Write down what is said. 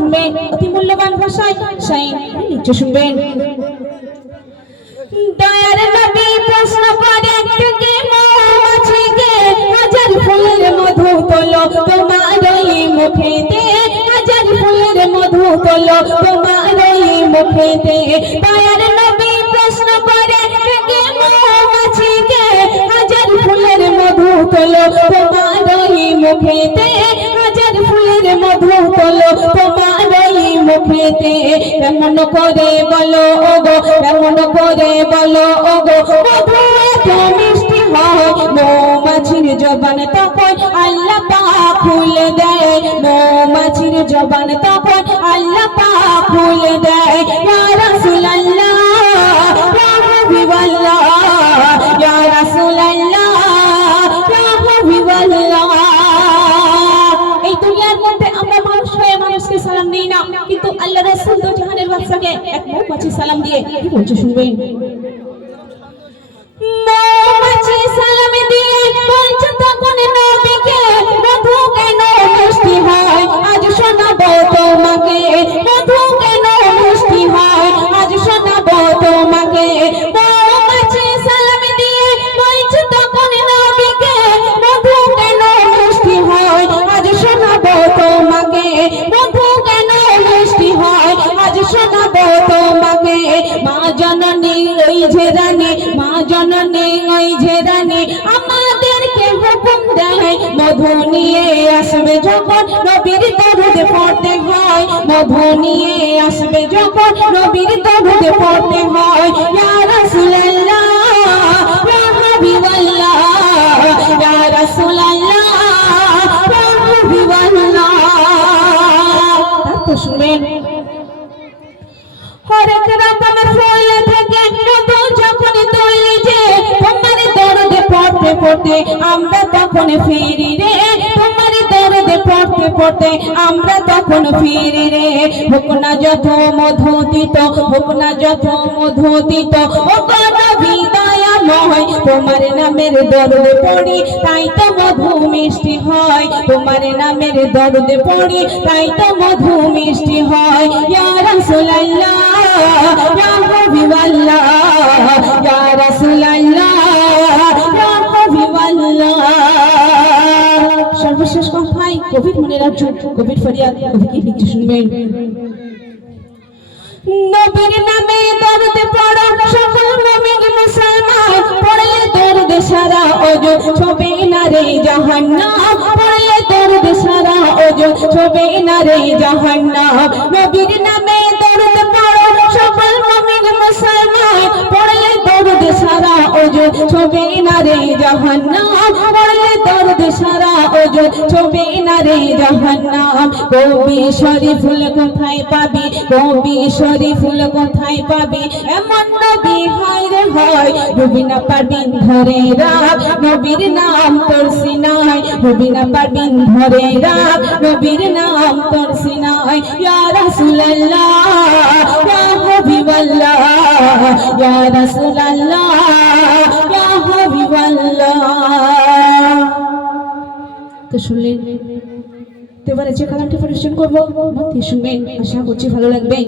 শুনবেন অতি মূল্যবান ভাষায় শাইন নিচে শুনবেন। দয়ার নবী প্রশ্ন করে থেকে মৌমাছিকে হাজার ফুলের মধু তোলো তোমার ওই মুখেতে, হাজার ফুলের মধু তোলো তোমার ওই মুখেতে। দয়ার নবী প্রশ্ন করে থেকে মৌমাছিকে হাজার ফুলের মধু তোলো তোমার ওই মুখেতে, হাজার ফুলের মধু তোলো তোমার ওই মুখেতে। কেমন করে বলো ওগো, কেমন করে বলো ওগো, মধু এত মিষ্টি হয় মৌমাছির জবান তখন আল্লাহ পাক খুলে দেয়, মৌমাছির জবান তখন আল্লাহ পাক খুলে দেয়। ইয়া রাসূলুল্লাহ ইয়া হাবিবাল্লাহ, ইয়া রাসূলুল্লাহ ইয়া হাবিবাল্লাহ। এই দুনিয়ার মধ্যে আমরা মানুষ হয়ে মানুষকে সালাম দিই না, কিন্তু আল্লাহ রাসূল তো জাহানের বাদশাকে এক মৌমাছি সালাম দিয়ে কি বলছে শুনবেন। মৌমাছি সালাম দিয়ে বলছে তখন নবীকে, মধু কেন মিষ্টি হয় আজ শোনাবো তোমাকে, মধু কেন মিষ্টি হয় আজ শোনাবো তোমাকে। মৌমাছি সালাম দিয়ে বলছে তখন নবীকে, মধু কেন মিষ্টি হয় আজ শোনাবো তোমাকে, মধু কেন মিষ্টি হয় আজ শোনাবো তোমাকে। মা জননী ওই যে রানী, মা জননী ওই যে রানী আমাদেরকে হুকুম দেয়, মধু নিয়ে আসবে যখন নবীর দরুদ পড়তে হয়, মধু নিয়ে আসবে যখন নবীর দরুদ পড়তে হয়। ইয়া রাসূলুল্লাহ ইয়া হাবিবাল্লাহ, ইয়া রাসূলুল্লাহ ইয়া হাবিবাল্লাহ। তারপর শুনবেন হরেক রকমের ফুল থেকে মধু যখন তুলি যে তোমার দরদে পড়তে পড়তে আমরা তখন ফিরি রে, তোমার দরদে পড়তে পড়তে আমরা তখন ফিরি রে। হোক না যত মধু দিত, হোক না যত মধু দিত, ও নবী দয়াময় তোমার নামের দরদে পড়ি তাই তো মধু মিষ্টি হয়, তোমার নামের দরদে পড়ি তাই তো মধু মিষ্টি হয়। ইয়া রাসূলুল্লাহ ইয়া হাবিবাল্লাহ, ইয়া রাসূলুল্লাহ ইয়া হাবিবাল্লাহ। সর্বশেষ কথাই কবির মনে রাখুন, কবির ফরিয়াদ কবিকে লিখতে শুনবেন। নবীর নামে দরুদ পড়ো সকল মুমিন মুসলমান, পড়লে দরুদ সারা ওজন ছবে না রে জাহান্নাম, পড়লে দরুদ সারা ওজন ছবে না রে জাহান্নাম। নবীর নামে দরুদ পড়ো সকল মুমিন মুসলমান, পড়লে দরুদ সারা ওজন ছবে না রে জাহান্নাম, পড়লে দরুদ সারা ওজন ছবে না রে জাহান্নাম। কবি শরীফুল কোথায় পাবি, কবি শরীফুল কোথায় পাবি, এমন নবী হয় রে হয় রবি না পারবিন ধরে রাখ নবীর নাম তোর সিনায়, রবি না পারবিন ধরে রাখ নবীর নাম তোর সিনায়। ইয়া রাসূলুল্লাহ ইয়া হাবিবাল্লাহ, ইয়া রাসূলুল্লাহ ইয়া হাবিবাল্লাহ। তো শুনলেন, তো এবারে যে কালামটি পরিবেশন করবো শুনবেন, আশা করছি ভালো লাগবে।